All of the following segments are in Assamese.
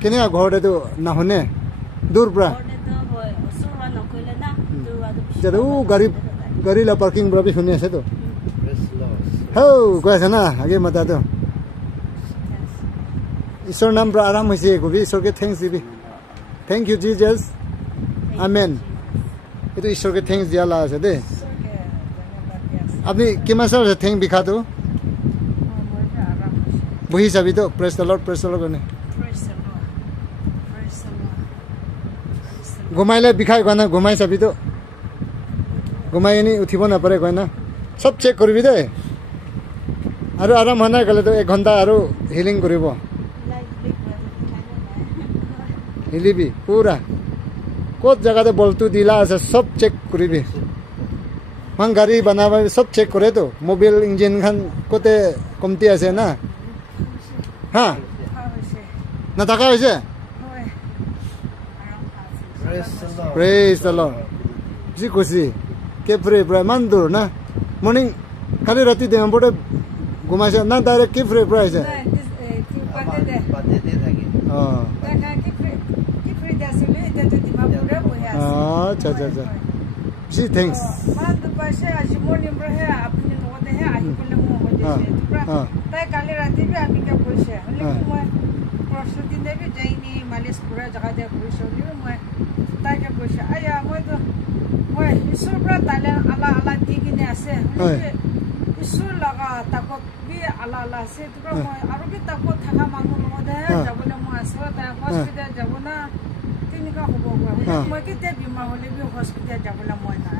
কেনে ঘৰতে তো নাহনে দূৰ পৰা যেটো গাড়ী লা পাৰ্কিং পৰা শুনি আছে তো হৌ কৈ আছে না আগে মাতা তো ঈশ্বৰ নাম পৰা আৰাম হৈছে কবি ঈশ্বৰকে থেংকছ দিবি থেংক ইউ জিজাস আমেন এটো ঈশ্বৰকে থেংকছ দিয়া লা আছে দে আপনি কিমান সাল আছে থেংক বিখাতো বহি যাবি তো প্ৰেছ দ্য লৰ্ড কাৰণে ঘুমাইলে বিখাই কয় না ঘুমাই যাবি তো ঘুমাই এনে উঠিব নাপাৰে কয় না সব চেক কৰিবি দে আৰু আৰাম হোৱা নাই গ'লে তো 1 ঘণ্টা আৰু হিলিং কৰিব হিলিবি পুৰা ক'ত জেগাতে বলটো দিলা আছে সব চেক কৰিবি মান গাড়ী বনাবা সব চেক কৰে তো মোবিল ইঞ্জিন খান কোতে কমতি আছে না হা না টাকা হৈছে প্রেজ দ্য লর্ড জি খুশি কে প্রে প্রায় মান দূর না মর্নিং কালি রাতে দেম পড়ে ঘুমাইছে না ডাইরেক্ট কি প্রে প্রাইছে আচ্ছা আচ্ছা আচ্ছা জি থ্যাঙ্কস তাই কালি রাতে বি আমি কে কইছে প্রস্তুতি দেবি যাইনি মালিশ পুরা জায়গা দে কইছে মই তাই কে কইছে আয়া মই তো মই ঈশ্বর পুরা তালে আলা আলা দি কিনে আছে ঈশ্বর লাগা তাকো বি আলা আলা আছে তো মই আৰু বি তাকো থাকা মানুহ লগতে যাবলে মই আছে তাই হসপিটাল যাব না তিনিকা হব মই কেতে বিমার হলে বি হসপিটাল যাবলে মই না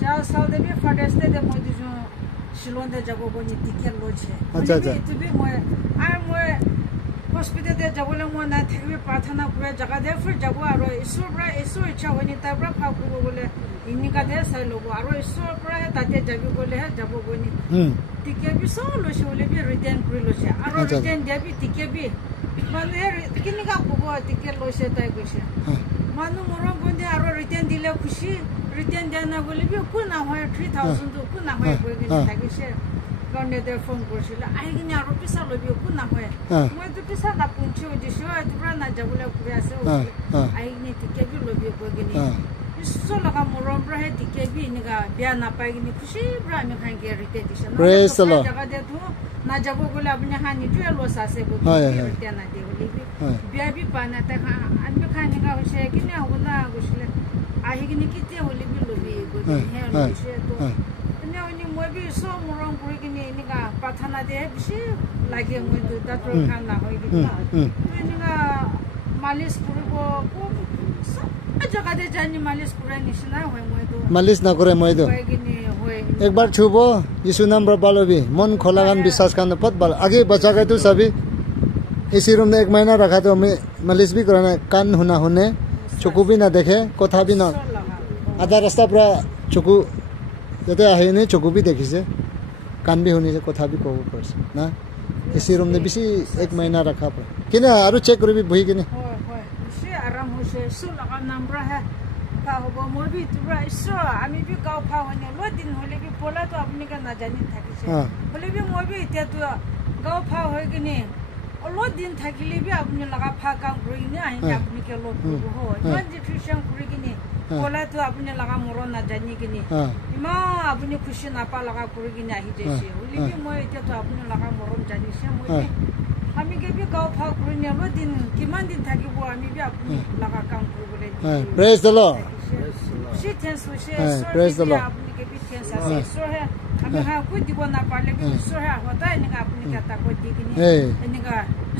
যা সাল দেবি ফাদার্স ডে মই দিছো শিলংতে যাব বনি টিকেট লছে আচ্ছা আচ্ছা তুমি মই আর মই হসপিটালে যাবলে মই না থাকবি প্রার্থনা করে জায়গা দে ফির যাব আর ঈশ্বর ইচ্ছা হয়নি তারপর পাপ করব বলে ইনিকা দে সাই লব আর ঈশ্বর পরে তাতে যাবি বলে যাব বনি টিকেট বি সব লছে বলে বি রিটার্ন করে লছে আর রিটার্ন দেবি টিকেট বি মানে কিনিকা হব টিকেট লছে তাই কইছে মানু মরম বন্ধে আর রিটার্ন দিলে খুশি রিটার্ন জানা বলে বি কো না হয় 3000 তো কো না হয় কই গিয়ে থাকিছে গন্ডে দে ফোন করছিল আইগিনি আর পিসা লবি কো না হয় মই তো পিসা না পুনছি ও দিছো তোরা না যাবলে করে আছে আইগিনি টিকে বি লবি কই গিনি সো লাগা মরম রহে টিকে বি নিগা বিয়া না পাই গিনি খুশি ব্রা আমি খাই গে রিতে দিছে না জায়গা দে তো না যাব বলে আপনি হানি তো লস আছে বলি রিতে না দে বলি বিয়া বি পানা তা আমি খাই নিগা হইছে কিনে হবো না গছলে আহিগিনি কিতে হলি বি লবি কই হে লইছে তো নে ওনি মই বি সো মরম কই গিনি নিগা প্রার্থনা দে বেশি লাগে মই তো ডাক্তার খান না হই গিনি নিগা মালিশ করব জায়গা দে জানি মালিশ করে নিছনা হয় মই তো মালিশ না করে মই তো एक बार छुबो यीशु नाम पर बालोबी मन खोलागान विश्वास करना पत बाल आगे बचा गए तो सभी इसी रूम में 1 महीना रखा तो हमें मालिश भी कराना कान होना होने चुकू भी ना देखे कथा भी ना आधा रास्ता पूरा चुकू जते आहे ने चुकू भी देखी से कान भी होने से कथा भी कहबो परस ना इसी रूम में बेसी 1 महीना रखा पर किने आरो चेक करबी भई किने होय से आराम होसे सु लगा नाम रहा पा होबो मोबी तुरा इसो आमी भी गाव फा होने लो दिन होले भी बोला तो अपने का ना जानी थाकी से बोले भी मोबी इते तो गाव फा होय किने लो दिन थाकिले भी अपने लगा फा काम करी ने आही अपने के लो हो मन डिट्यूशन करी किने बोला तो अपने लगा मोरो ना जानी किने इमा अपने खुशी ना पा लगा करी किने आही जैसे बोले भी मोय इते तो अपने लगा मोरो जानी से मोय আমি কে भी गाव फा करी ने लो दिन किमान दिन थाकिबो आमी भी अपने लगा काम करी बोले praise the Lord she tends to share praise the Lord apni ke bhi tens ase so hai ami ha koi dibo na parle bi so hai hota ni ka apni kata ko digini ni ka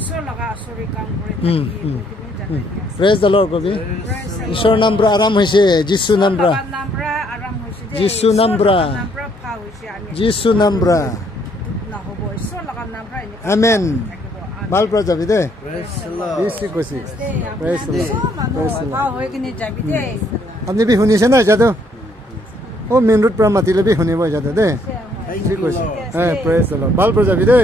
so laga sorry kam kore praise the Lord ko bhi ishor naam ra aram hoise jisu naam ra aram hoise jisu naam ra pha hoise ami jisu naam ra na hobo so laga naam ra amen बाल पर जाबी दे praise the Lord इसी Kosi praise the Lord praise the Lord होय कि नहीं जाबी दे আপনি भी हुनी से ना जादो ओ मेन रोड पर मातिले भी हुनी भयो जादो दे इसी कोसी praise the Lord बाल पर जाबी दे